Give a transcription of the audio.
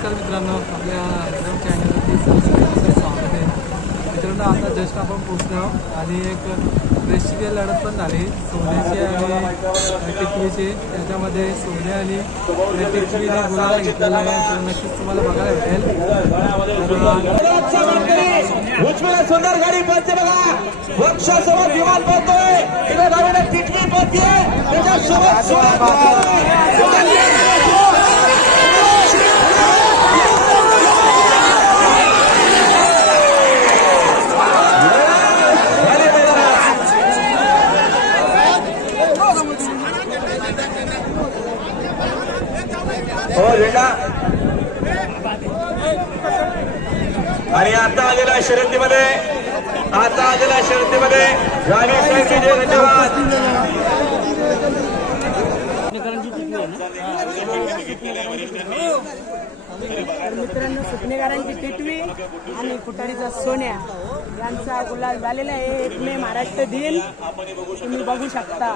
नमस्कार मित्रांनो आपल्या एकदम चॅनलवरती सबस्क्राईबचं स्वागत आहे. मित्रांनो आता जस्ट आपण पोचलो आहोत आणि एक रेसिपी लढत पण झाली. सोन्याची आणि टिकवीची त्याच्यामध्ये सोने आणि टिकवीने गुलाला घेतलेला आहे. तर नक्कीच तुम्हाला बघायला भेटेल. तर उजव्या सुंदर गाडी पळते बघा वृक्षासोबत विमान पळतोय तिथे धावणे टिटवी त्याच्यासोबत हो झेंडा आणि आता आलेल्या शर्यतीमध्ये. आता आलेल्या शर्यतीमध्ये. राणी साहेब विजय धन्यवाद. मित्रांनो सुपणेकरांची टिटवी आणि फुटारीचा सोन्या यांचा गुलाल झालेला आहे. एक मे महाराष्ट्र दिन. तुम्ही बघू शकता.